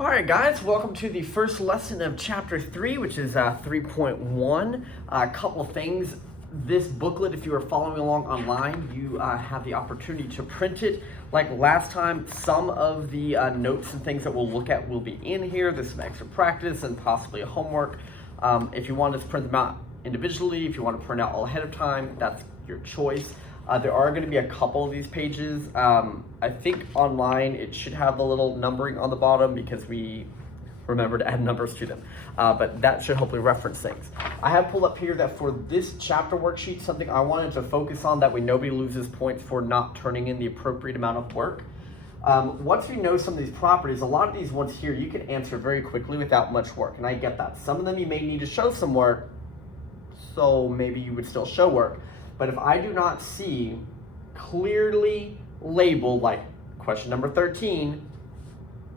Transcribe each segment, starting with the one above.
All right, guys, welcome to the first lesson of Chapter 3, which is 3.1. A couple of things. This booklet, if you are following along online, you have the opportunity to print it. Like last time, some of the notes and things that we'll look at will be in here. There's some extra practice and possibly a homework. If you want to print them out individually, if you want to print out all ahead of time, that's your choice. There are going to be a couple of these pages. I think online it should have the little numbering on the bottom because we remember to add numbers to them. But that should hopefully reference things. I have pulled up here that for this chapter worksheet, something I wanted to focus on that way nobody loses points for not turning in the appropriate amount of work. Once we know some of these properties, a lot of these ones here you can answer very quickly without much work, and I get that. Some of them you may need to show some work, so maybe you would still show work. But if I do not see clearly labeled, like question number 13,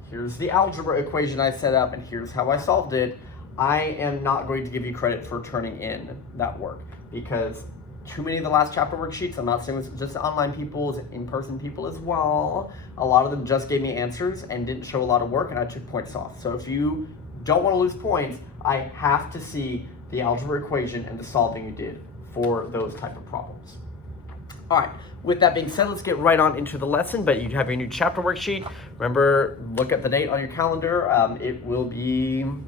here's the algebra equation I set up and here's how I solved it, I am not going to give you credit for turning in that work, because too many of the last chapter worksheets, I'm not saying it's just online people, it's in-person people as well, a lot of them just gave me answers and didn't show a lot of work and I took points off. So if you don't want to lose points, I have to see the algebra equation and the solving you did for those type of problems. All right, with that being said, let's get right on into the lesson, but you have your new chapter worksheet. Remember, look at the date on your calendar. It will be, in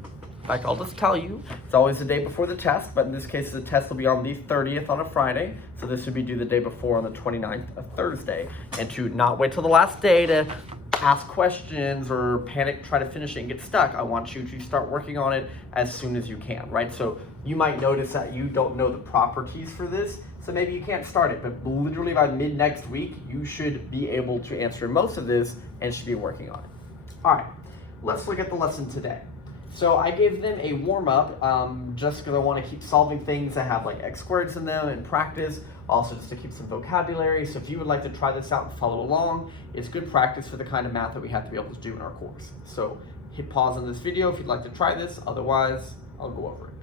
fact, I'll just tell you, it's always the day before the test, but in this case, the test will be on the 30th on a Friday, so this would be due the day before on the 29th, a Thursday. And to not wait till the last day to ask questions or panic, try to finish it and get stuck, I want you to start working on it as soon as you can, right? So you might notice that you don't know the properties for this, so maybe you can't start it, but literally by mid next week, you should be able to answer most of this and should be working on it. All right, let's look at the lesson today. So I gave them a warm-up just because I want to keep solving things that have like x squareds in them and practice, also just to keep some vocabulary. So if you would like to try this out and follow along, it's good practice for the kind of math that we have to be able to do in our course. So hit pause on this video if you'd like to try this, otherwise I'll go over it.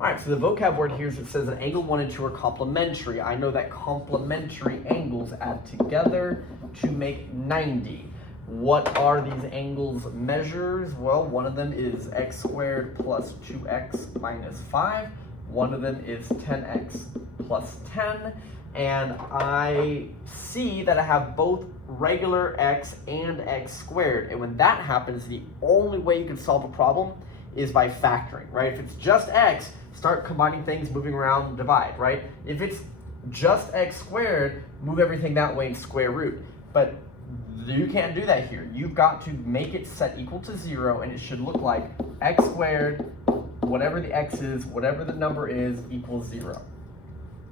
All right, so the vocab word here is it says that angle 1 and 2 are complementary. I know that complementary angles add together to make 90. What are these angles measures? Well, one of them is x squared plus 2x minus 5. One of them is 10x plus 10. And I see that I have both regular x and x squared. And when that happens, the only way you can solve a problem is by factoring, right? If it's just x, start combining things, moving around, divide, right? If it's just x squared, move everything that way and square root. But you can't do that here. You've got to make it set equal to 0, and it should look like x squared, whatever the x is, whatever the number is, equals 0.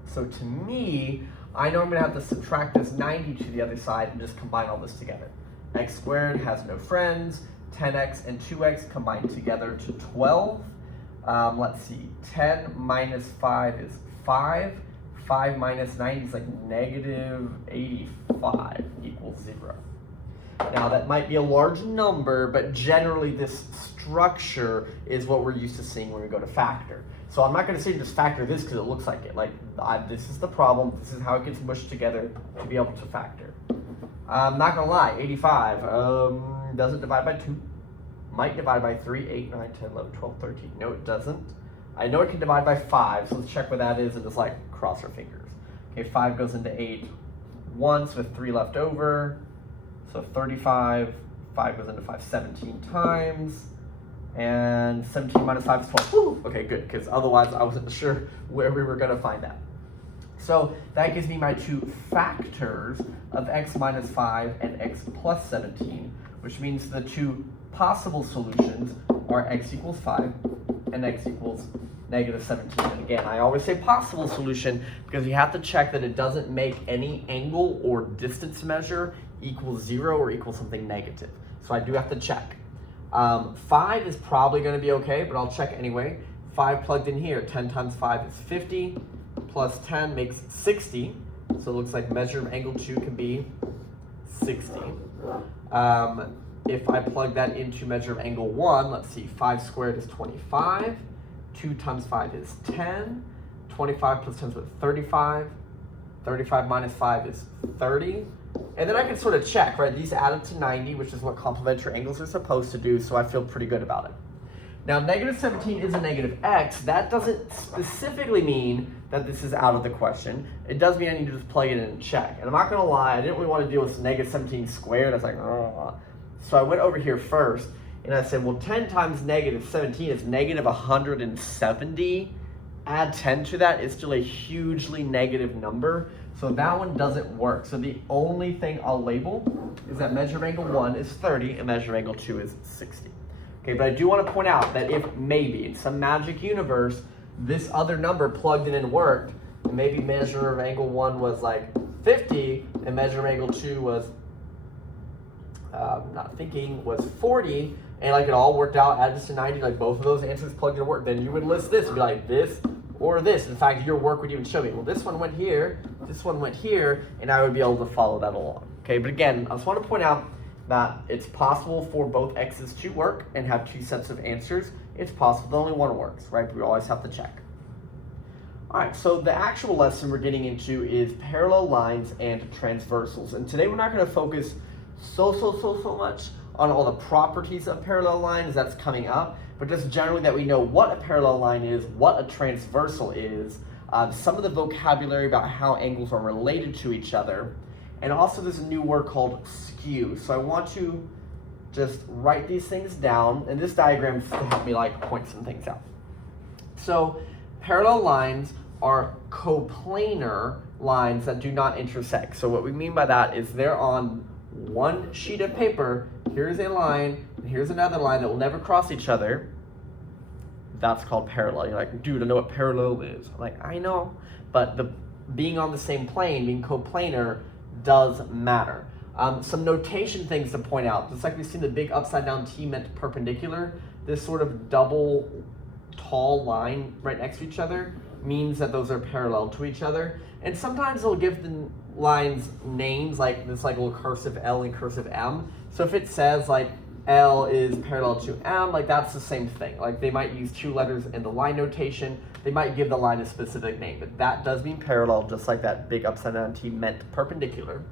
So to me, I know I'm gonna have to subtract this 90 to the other side and just combine all this together. X squared has no friends, 10x and 2x combine together to 12. Let's see, 10 minus 5 is 5. 5 minus 90 is like negative 85 equals 0. Now that might be a large number, but generally this structure is what we're used to seeing when we go to factor. So I'm not going to say just factor this because it looks like it. Like this is the problem, this is how it gets mushed together to be able to factor. I'm not going to lie, 85 doesn't divide by 2. Might divide by 3, 8, 9, 10, 11, 12, 13. No, it doesn't. I know it can divide by 5, so let's check what that is and just like cross our fingers. Okay, 5 goes into 8 once with 3 left over. So 35, 5 goes into 5 17 times. And 17 minus 5 is 12. Woo! Okay, good, because otherwise I wasn't sure where we were going to find that. So that gives me my two factors of x minus 5 and x plus 17, which means the two possible solutions are x equals 5 and x equals negative 17. And again, I always say possible solution because you have to check that it doesn't make any angle or distance measure equal 0 or equal something negative. So I do have to check. 5 is probably going to be okay, but I'll check anyway. 5 plugged in here, 10 times 5 is 50, plus 10 makes 60. So it looks like measure of angle 2 can be 60. If I plug that into measure of angle 1, let's see, 5 squared is 25. 2 times 5 is 10. 25 plus 10 is 35. 35 minus 5 is 30. And then I can sort of check, right? These add up to 90, which is what complementary angles are supposed to do, so I feel pretty good about it. Now, negative 17 is a negative x. That doesn't specifically mean that this is out of the question. It does mean I need to just plug it in and check. And I'm not gonna lie, I didn't really want to deal with negative 17 squared. I was like, oh. So I went over here first, and I said, well, 10 times negative 17 is negative 170. Add 10 to that, it's still a hugely negative number. So that one doesn't work. So the only thing I'll label is that measure of angle 1 is 30 and measure of angle 2 is 60. Okay, but I do want to point out that if maybe in some magic universe, this other number plugged in and worked, and maybe measure of angle 1 was like 50 and measure of angle 2 was, was 40, and like it all worked out, added this to 90, like both of those answers plugged in and worked, then you would list this and be like this or this. In fact, your work would even show me, well, this one went here, this one went here, and I would be able to follow that along. Okay, but again, I just want to point out that it's possible for both x's to work and have two sets of answers. It's possible that only one works, right? But we always have to check. All right, so the actual lesson we're getting into is parallel lines and transversals. And today we're not going to focus so much on all the properties of parallel lines. That's coming up, but just generally that we know what a parallel line is, what a transversal is, some of the vocabulary about how angles are related to each other, and also there's a new word called skew. So I want to just write these things down, and this diagram is to help me like point some things out. So parallel lines are coplanar lines that do not intersect. So what we mean by that is they're on one sheet of paper. Here's a line, and here's another line that will never cross each other. That's called parallel. You're like, dude, I know what parallel is. I'm like, I know, but the being on the same plane, being coplanar, does matter. Some notation things to point out. Just like we've seen the big upside down T meant perpendicular, this sort of double tall line right next to each other means that those are parallel to each other. And sometimes they'll give the lines names like this, like little cursive L and cursive M. So if it says like L is parallel to M, like that's the same thing. Like they might use two letters in the line notation. They might give the line a specific name, but that does mean parallel, just like that big upside down T meant perpendicular.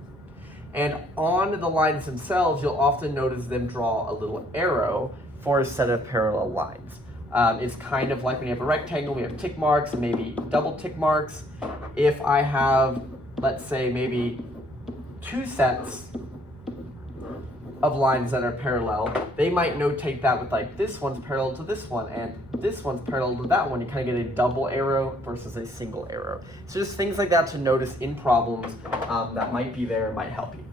And on the lines themselves, you'll often notice them draw a little arrow for a set of parallel lines. It's kind of like when you have a rectangle, we have tick marks and maybe double tick marks. If I have, let's say, maybe two sets of lines that are parallel, they might notate that with like this one's parallel to this one and this one's parallel to that one. You kind of get a double arrow versus a single arrow. So just things like that to notice in problems that might be there, might help you.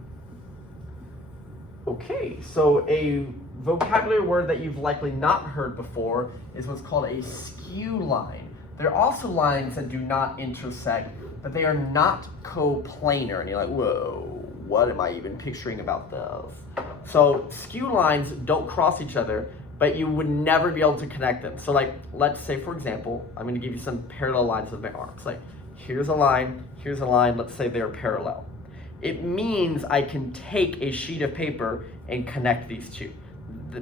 Okay, so a vocabulary word that you've likely not heard before is what's called a skew line. There are also lines that do not intersect, but they are not coplanar. And you're like, whoa, what am I even picturing about those? So skew lines don't cross each other, but you would never be able to connect them. So like, let's say for example, I'm going to give you some parallel lines with my arcs. Like here's a line, let's say they're parallel. It means I can take a sheet of paper and connect these two,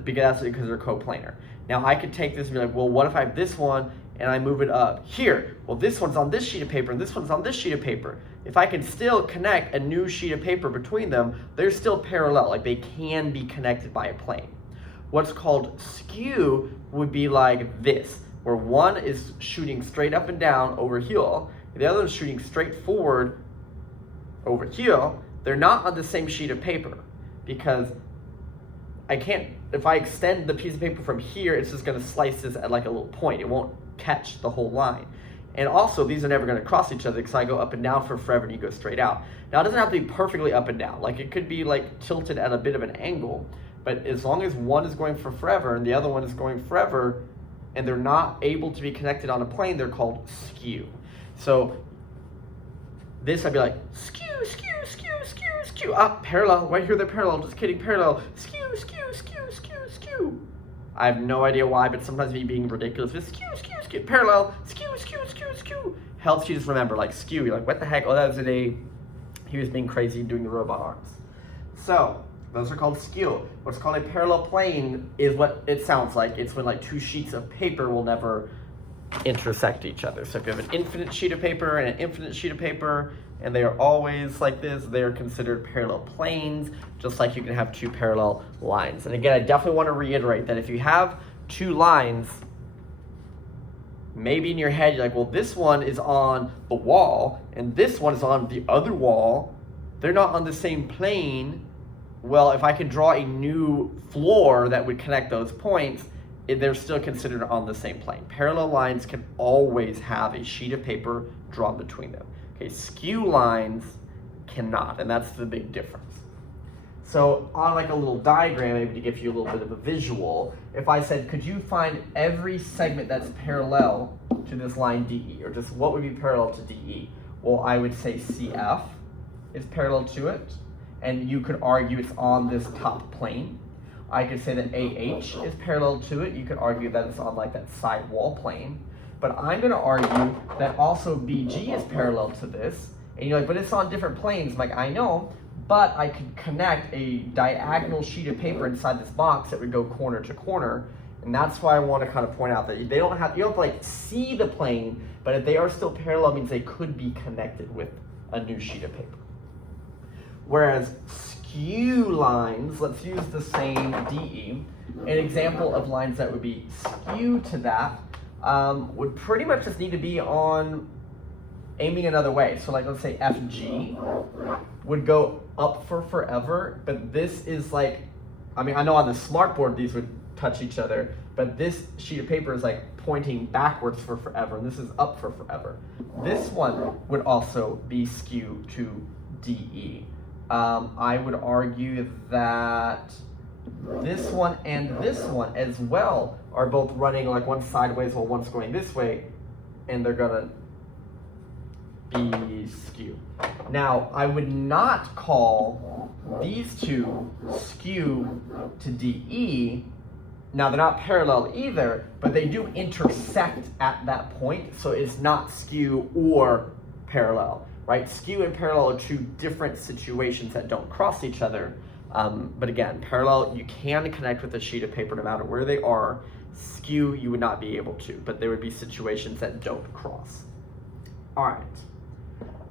because they're coplanar. Now I could take this and be like, well, what if I have this one and I move it up here? Well, this one's on this sheet of paper and this one's on this sheet of paper. If I can still connect a new sheet of paper between them, they're still parallel, like they can be connected by a plane. What's called skew would be like this, where one is shooting straight up and down over here, the other is shooting straight forward over here. They're not on the same sheet of paper because I can't, if I extend the piece of paper from here, it's just going to slice this at like a little point. It won't catch the whole line. And also, these are never going to cross each other because I go up and down for forever and you go straight out. Now, it doesn't have to be perfectly up and down. Like, it could be like tilted at a bit of an angle, but as long as one is going for forever and the other one is going forever and they're not able to be connected on a plane, they're called skew. So this, I'd be like, skew, skew, skew, skew, skew. Ah, parallel, right here they're parallel, just kidding, parallel. Skew, skew, skew, skew, skew. I have no idea why, but sometimes me being ridiculous, but skew, skew, skew, parallel, skew, skew, skew, skew. Helps you just remember, like skew, you're like, what the heck? Oh, that was he was being crazy doing the robot arms. So, those are called skew. What's called a parallel plane is what it sounds like. It's when like two sheets of paper will never intersect each other. So if you have an infinite sheet of paper and an infinite sheet of paper, and they are always like this, they are considered parallel planes, just like you can have two parallel lines. And again, I definitely want to reiterate that if you have two lines, maybe in your head you're like, well, this one is on the wall and this one is on the other wall. They're not on the same plane. Well, if I could draw a new floor that would connect those points, they're still considered on the same plane. Parallel lines can always have a sheet of paper drawn between them. Okay, skew lines cannot, and that's the big difference. So on like a little diagram, maybe to give you a little bit of a visual, if I said, could you find every segment that's parallel to this line DE, or just what would be parallel to DE? Well, I would say CF is parallel to it, and you could argue it's on this top plane. I could say that AH is parallel to it. You could argue that it's on like that side wall plane. But I'm going to argue that also BG is parallel to this. And you're like, but it's on different planes. I'm like, I know, but I could connect a diagonal sheet of paper inside this box that would go corner to corner. And that's why I want to kind of point out that they don't have, you don't have to like see the plane, but if they are still parallel, it means they could be connected with a new sheet of paper. Whereas skew lines, let's use the same DE. An example of lines that would be skew to that would pretty much just need to be on aiming another way. So like, let's say FG would go up for forever, but this is like, I mean, I know on the smartboard these would touch each other, but this sheet of paper is like pointing backwards for forever, and this is up for forever. This one would also be skew to DE. I would argue that this one and this one as well are both running like one sideways while one's going this way, and they're gonna be skew. Now, I would not call these two skew to DE. Now, they're not parallel either, but they do intersect at that point, so it's not skew or parallel, right? Skew and parallel are two different situations that don't cross each other. But again, parallel, you can connect with a sheet of paper no matter where they are. Skew, you would not be able to, but there would be situations that don't cross. All right,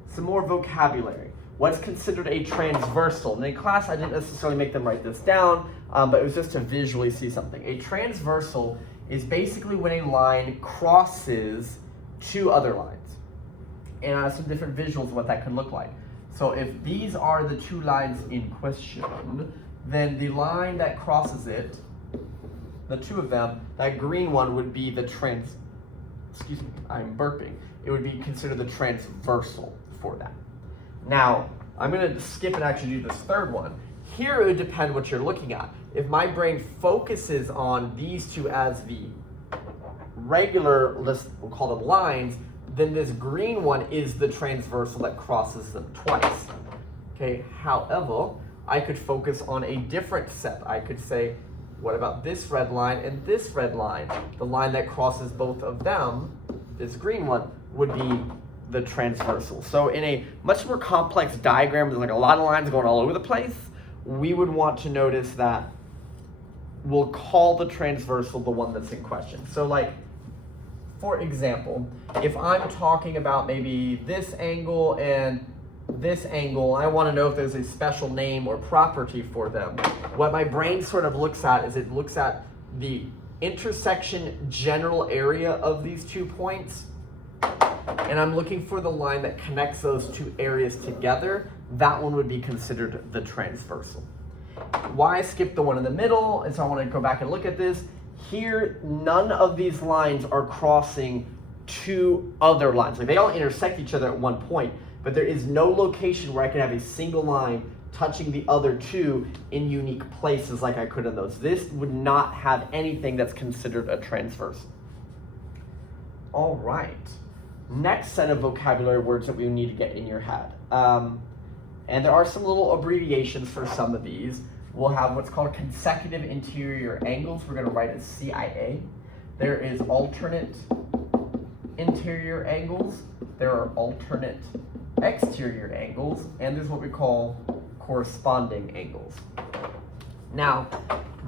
some more vocabulary. What's considered a transversal? And in class, I didn't necessarily make them write this down, but it was just to visually see something. A transversal is basically when a line crosses two other lines. And I have some different visuals of what that could look like. So if these are the two lines in question, then the line that crosses it, the two of them, that green one would be the excuse me, I'm burping. It would be considered the transversal for that. Now, I'm gonna skip and actually do this third one. Here it would depend what you're looking at. If my brain focuses on these two as the regular, we'll call them lines, then this green one is the transversal that crosses them twice. Okay, however, I could focus on a different set. I could say, what about this red line and this red line? The line that crosses both of them, this green one, would be the transversal. So in a much more complex diagram, there's like a lot of lines going all over the place, we would want to notice that we'll call the transversal the one that's in question. So like, for example, if I'm talking about maybe this angle and this angle, I want to know if there's a special name or property for them. What my brain sort of looks at is it looks at the intersection general area of these 2 points, and I'm looking for the line that connects those two areas together. That one would be considered the transversal. Why I skipped the one in the middle, and so I want to go back and look at this. Here, none of these lines are crossing two other lines. Like they all intersect each other at one point, but there is no location where I can have a single line touching the other two in unique places like I could in those. This would not have anything that's considered a transversal. All right. Next set of vocabulary words that we need to get in your head. And there are some little abbreviations for some of these. We'll have what's called consecutive interior angles. We're going to write it CIA. There is alternate interior angles. There are alternate exterior angles. And there's what we call corresponding angles. Now,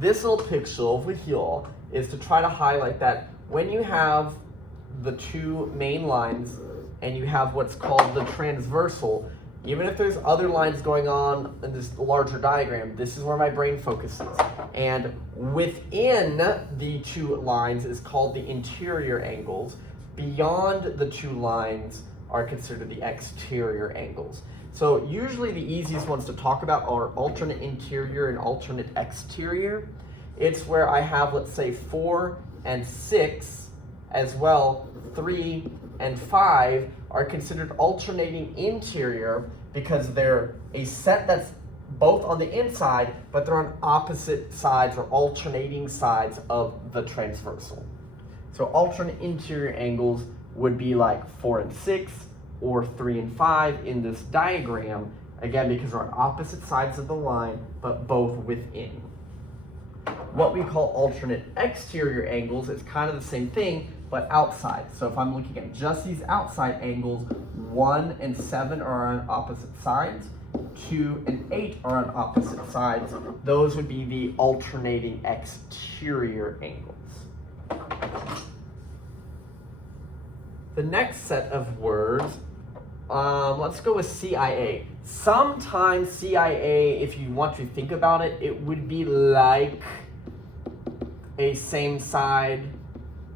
this little picture over here is to try to highlight that when you have the two main lines and you have what's called the transversal. Even if there's other lines going on in this larger diagram, this is where my brain focuses. And within the two lines is called the interior angles. Beyond the two lines are considered the exterior angles. So usually the easiest ones to talk about are alternate interior and alternate exterior. It's where I have, let's say, 4 and 6, as well 3 and 5 are considered alternating interior because they're a set that's both on the inside, but they're on opposite sides or alternating sides of the transversal. So alternate interior angles would be like 4 and 6 or 3 and 5 in this diagram, again, because they're on opposite sides of the line, but both within. What we call alternate exterior angles is kind of the same thing, but outside. So if I'm looking at just these outside angles, 1 and 7 are on opposite sides, 2 and 8 are on opposite sides. Those would be the alternating exterior angles. The next set of words, let's go with CIA. Sometimes CIA, if you want to think about it, it would be like a same side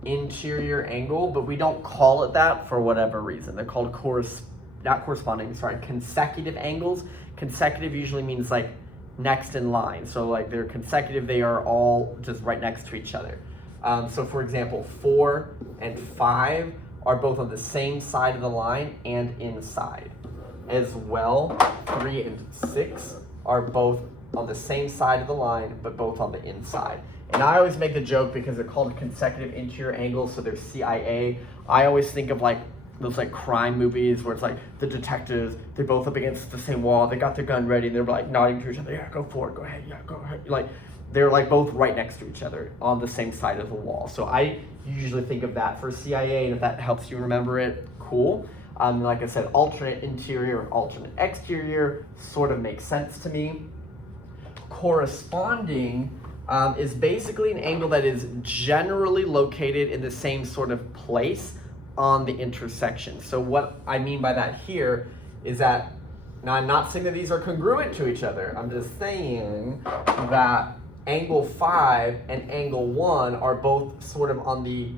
interior angle, but we don't call it that for whatever reason. They're called consecutive angles. Consecutive usually means like next in line. So like they're consecutive, they are all just right next to each other. So for example, 4 and 5 are both on the same side of the line and inside. As well, 3 and 6 are both on the same side of the line, but both on the inside. And I always make the joke because they're called consecutive interior angles, so they're CIA. I always think of like those like crime movies where it's like the detectives, they're both up against the same wall, they got their gun ready, and they're like nodding to each other, yeah, go for it, go ahead, yeah, go ahead. Like they're like both right next to each other on the same side of the wall. So I usually think of that for CIA, and if that helps you remember it, cool. Like I said, alternate interior and alternate exterior sort of makes sense to me. Corresponding is basically an angle that is generally located in the same sort of place on the intersection. So what I mean by that here is that, now I'm not saying that these are congruent to each other, I'm just saying that angle 5 and angle 1 are both sort of on the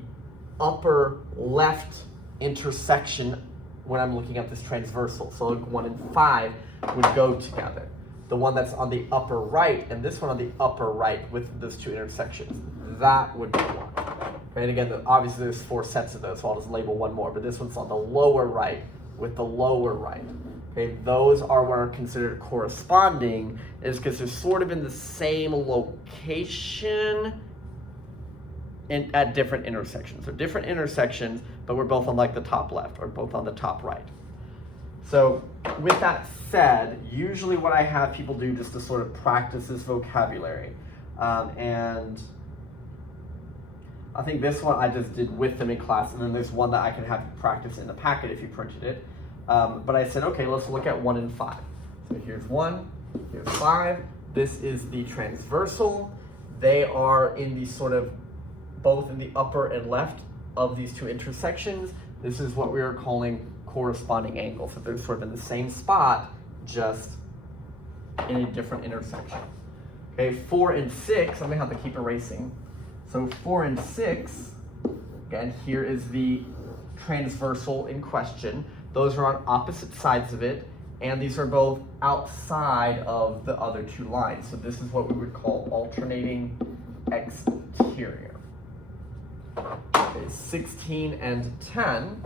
upper left intersection when I'm looking at this transversal. So 1 and 5 would go together. The one that's on the upper right and this one on the upper right with those two intersections, that would be one. And again, obviously there's 4 sets of those, so I'll just label one more, but this one's on the lower right with the lower right. Okay, those are what are considered corresponding, is because they're sort of in the same location and at different intersections. So different intersections, but we're both on like the top left or both on the top right. So with that said, usually what I have people do just to sort of practice this vocabulary, and I think this one I just did with them in class, and then there's one that I can have you practice in the packet if you printed it. But I said, okay, let's look at 1 and 5. So here's 1, here's 5. This is the transversal. They are in the sort of both in the upper and left of these two intersections. This is what we are calling corresponding angles. So they're sort of in the same spot, just in a different intersection. Okay, 4 and 6, I'm gonna have to keep erasing. So 4 and 6, again, here is the transversal in question. Those are on opposite sides of it, and these are both outside of the other two lines. So this is what we would call alternating exterior. Okay, 16 and 10,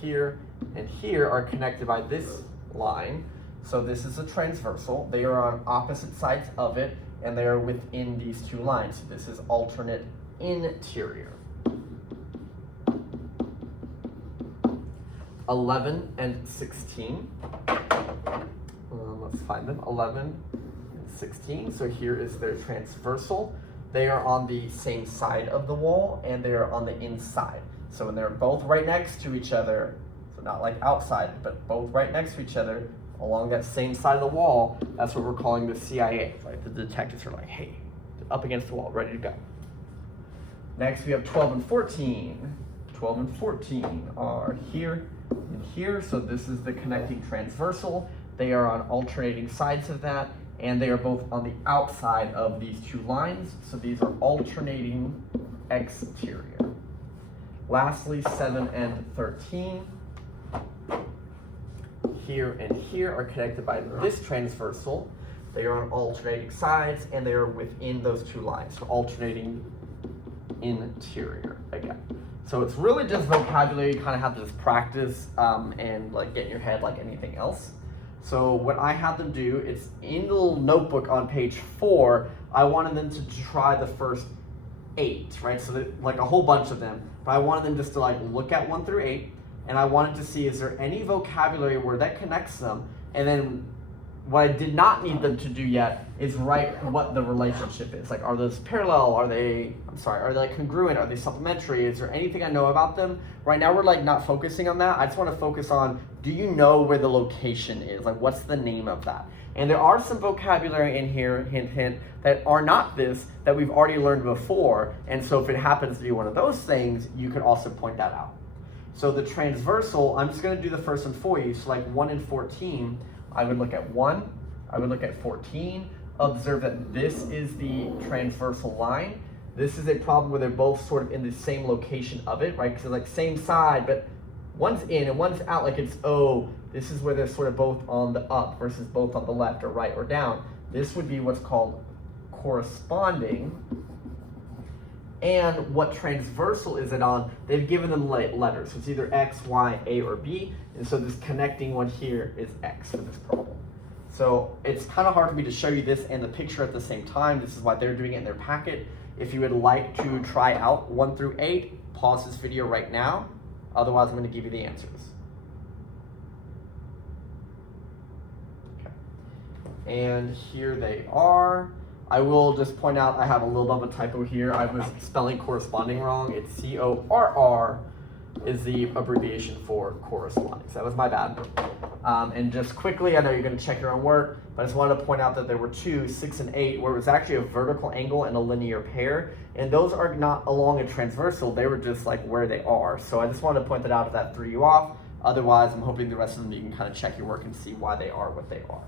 here and here are connected by this line. So this is a transversal. They are on opposite sides of it, and they are within these two lines. So this is alternate interior. 11 and 16. Let's find them. 11 and 16. So here is their transversal. They are on the same side of the wall, and they are on the inside. So when they're both right next to each other, so not like outside, but both right next to each other along that same side of the wall, that's what we're calling the CIA. Right? The detectives are like, hey, up against the wall, ready to go. Next we have 12 and 14. 12 and 14 are here and here, so this is the connecting transversal. They are on alternating sides of that, and they are both on the outside of these two lines, so these are alternating exterior. Lastly, 7 and 13, here and here are connected by this transversal. They are on alternating sides, and they are within those two lines, so alternating interior again. So it's really just vocabulary. You kind of have to just practice and like get in your head like anything else. So what I had them do, it's in the little notebook on page 4, I wanted them to try the first 8, right? So that, like a whole bunch of them, but I wanted them just to like look at 1 through 8, and I wanted to see, is there any vocabulary word that connects them? And then what I did not need them to do yet is write what the relationship is. Like, are those parallel? Are they like congruent? Are they supplementary? Is there anything I know about them? Right now we're like not focusing on that. I just want to focus on, do you know where the location is? Like, what's the name of that? And there are some vocabulary in here, hint, hint, that are not this, that we've already learned before. And so if it happens to be one of those things, you could also point that out. So the transversal, I'm just going to do the first one for you. So like 1 and 14, I would look at 1, I would look at 14, observe that this is the transversal line. This is a problem where they're both sort of in the same location of it, right? Because they're like same side, but one's in and one's out, like it's, oh, this is where they're sort of both on the up versus both on the left or right or down. This would be what's called corresponding. And what transversal is it on? They've given them letters. So it's either X, Y, A, or B. And so this connecting one here is X for this problem. So it's kind of hard for me to show you this and the picture at the same time. This is why they're doing it in their packet. If you would like to try out 1 through 8, pause this video right now. Otherwise, I'm going to give you the answers. Okay. And here they are. I will just point out I have a little bit of a typo here. I was spelling corresponding wrong. It's CORR is the abbreviation for corresponding. So that was my bad. And just quickly, I know you're going to check your own work, but I just wanted to point out that there were 2, 6, and 8, where it was actually a vertical angle and a linear pair. And those are not along a transversal. They were just like where they are. So I just wanted to point that out if that threw you off. Otherwise, I'm hoping the rest of them you can kind of check your work and see why they are what they are.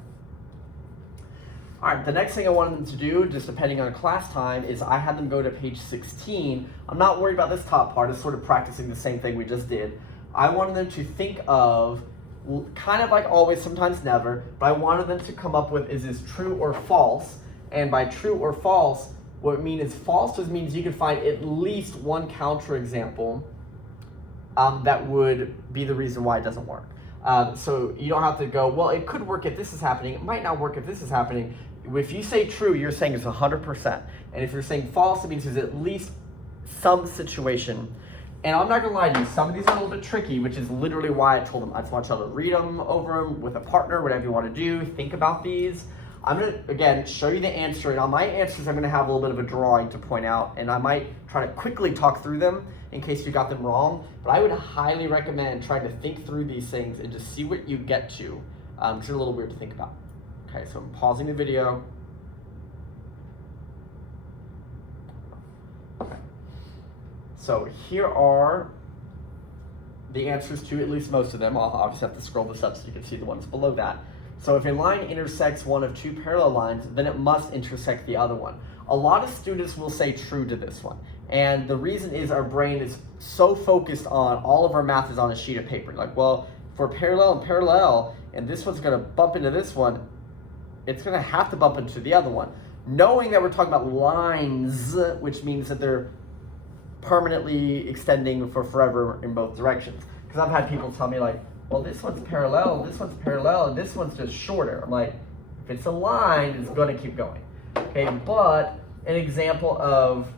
All right, the next thing I wanted them to do, just depending on class time, is I had them go to page 16. I'm not worried about this top part. It's sort of practicing the same thing we just did. I wanted them to think of, kind of like always, sometimes never, but I wanted them to come up with, is this true or false? And by true or false, what it means is false just means you can find at least one counterexample that would be the reason why it doesn't work. So you don't have to go, well, it could work if this is happening. It might not work if this is happening. If you say true, you're saying it's 100%. And if you're saying false, it means there's at least some situation. And I'm not going to lie to you, some of these are a little bit tricky, which is literally why I told them I just want y'all to read them over them with a partner, whatever you want to do. Think about these. I'm going to, again, show you the answer. And on my answers, I'm going to have a little bit of a drawing to point out. And I might try to quickly talk through them in case you got them wrong. But I would highly recommend trying to think through these things and just see what you get to. Because they're a little weird to think about. Okay, so I'm pausing the video. Okay. So here are the answers to at least most of them. I'll obviously have to scroll this up so you can see the ones below that. So if a line intersects one of 2 parallel lines, then it must intersect the other one. A lot of students will say true to this one. And the reason is our brain is so focused on, all of our math is on a sheet of paper. Like, well, for parallel and parallel, and this one's going to bump into this one, it's going to have to bump into the other one. Knowing that we're talking about lines, which means that they're permanently extending for forever in both directions. Because I've had people tell me like, well, this one's parallel, and this one's just shorter. I'm like, if it's a line, it's going to keep going. Okay, but an example of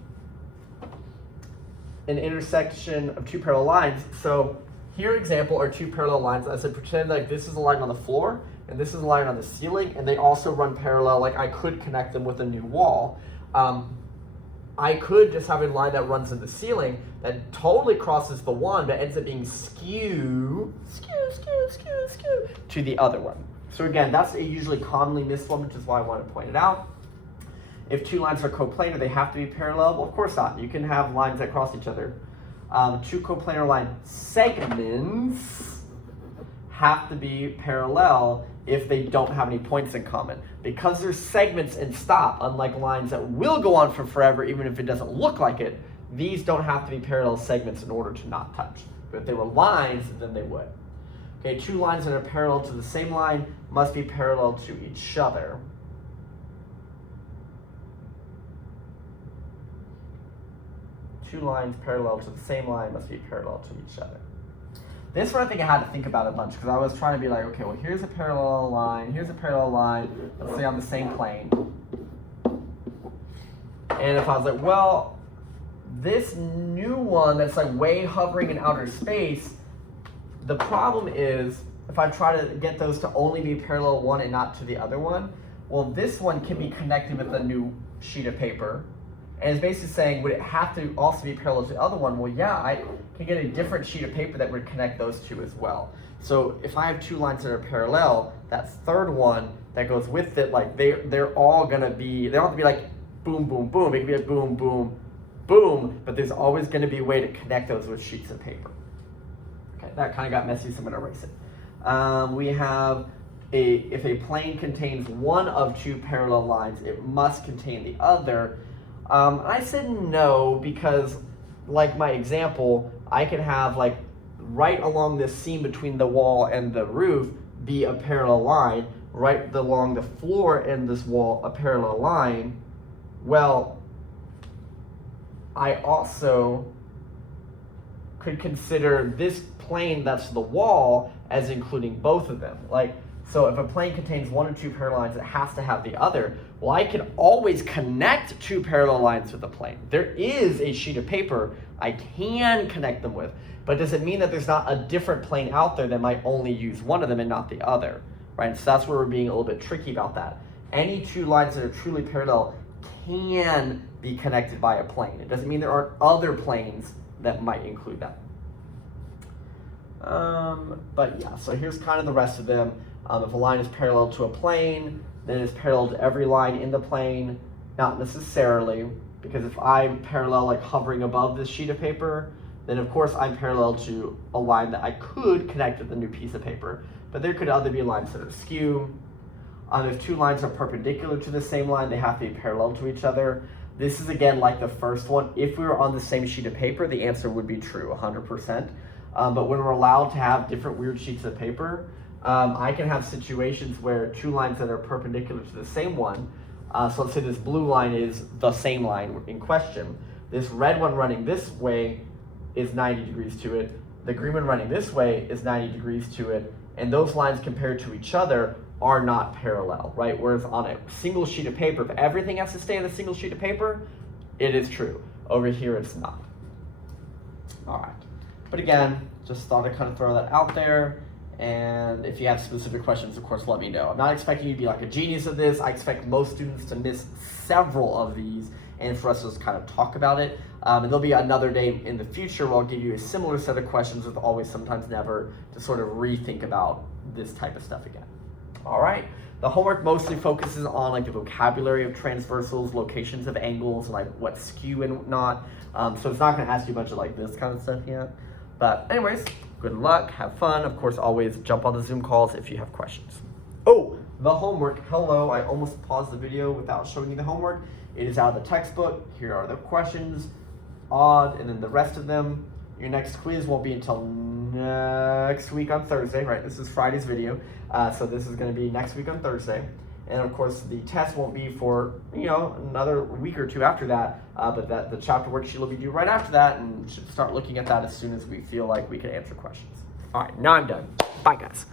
an intersection of 2 parallel lines. So here example are 2 parallel lines. I said pretend like this is a line on the floor and this is a line on the ceiling, and they also run parallel. Like I could connect them with a new wall. I could just have a line that runs in the ceiling that totally crosses the one but ends up being skew to the other one. So again, that's a usually commonly missed one, which is why I want to point it out. If 2 lines are coplanar, they have to be parallel? Well, of course not. You can have lines that cross each other. Two coplanar line segments have to be parallel if they don't have any points in common. Because they're segments and stop, unlike lines that will go on for forever even if it doesn't look like it, these don't have to be parallel segments in order to not touch. But if they were lines, then they would. Okay, two lines that are parallel to the same line must be parallel to each other. Two lines parallel to the same line must be parallel to each other. This one I think I had to think about a bunch because I was trying to be like, okay, well here's a parallel line, here's a parallel line, let's say on the same plane. And if I was like, well, this new one that's like way hovering in outer space, the problem is if I try to get those to only be parallel one and not to the other one, well this one can be connected with a new sheet of paper. And it's basically saying, would it have to also be parallel to the other one? Well, yeah, I can get a different sheet of paper that would connect those two as well. So if I have two lines that are parallel, that third one that goes with it, like they're all gonna be, they don't have to be like boom, boom, boom. It can be a boom, boom, boom, but there's always gonna be a way to connect those with sheets of paper. Okay, that kind of got messy, so I'm gonna erase it. We have if a plane contains one of two parallel lines, it must contain the other. I said no because, like my example, I could have like right along this seam between the wall and the roof be a parallel line, right along the floor and this wall a parallel line. Well, I also could consider this plane that's the wall as including both of them. Like, so if a plane contains one or two parallel lines, it has to have the other. Well, I can always connect two parallel lines with a plane. There is a sheet of paper I can connect them with, but does it mean that there's not a different plane out there that might only use one of them and not the other, right? So that's where we're being a little bit tricky about that. Any two lines that are truly parallel can be connected by a plane. It doesn't mean there aren't other planes that might include that. But yeah, so here's kind of the rest of them. If a line is parallel to a plane, then it's parallel to every line in the plane. Not necessarily, because if I'm parallel, like hovering above this sheet of paper, then of course I'm parallel to a line that I could connect with a new piece of paper. But there could other be lines that are skew. If two lines are perpendicular to the same line, they have to be parallel to each other. This is again like the first one. If we were on the same sheet of paper, the answer would be true, 100%. But when we're allowed to have different weird sheets of paper, I can have situations where two lines that are perpendicular to the same one, so let's say this blue line is the same line in question. This red one running this way is 90 degrees to it. The green one running this way is 90 degrees to it. And those lines compared to each other are not parallel, right? Whereas on a single sheet of paper, if everything has to stay on a single sheet of paper, it is true. Over here, it's not. All right. But again, just thought I'd kind of throw that out there. And if you have specific questions, of course, let me know. I'm not expecting you to be like a genius at this. I expect most students to miss several of these and for us to just kind of talk about it. And there'll be another day in the future where I'll give you a similar set of questions with always, sometimes, never to sort of rethink about this type of stuff again. All right. The homework mostly focuses on like the vocabulary of transversals, locations of angles, like what's skew and not. So it's not going to ask you a bunch of like this kind of stuff yet. But anyways, good luck, have fun. Of course, always jump on the Zoom calls if you have questions. Oh, the homework. Hello, I almost paused the video without showing you the homework. It is out of the textbook. Here are the questions, odd, and then the rest of them. Your next quiz won't be until next week on Thursday, right? This is Friday's video, so this is going to be next week on Thursday. And of course, the test won't be for, another week or two after that, but the chapter worksheet will be due right after that, and should start looking at that as soon as we feel like we can answer questions. All right, now I'm done. Bye, guys.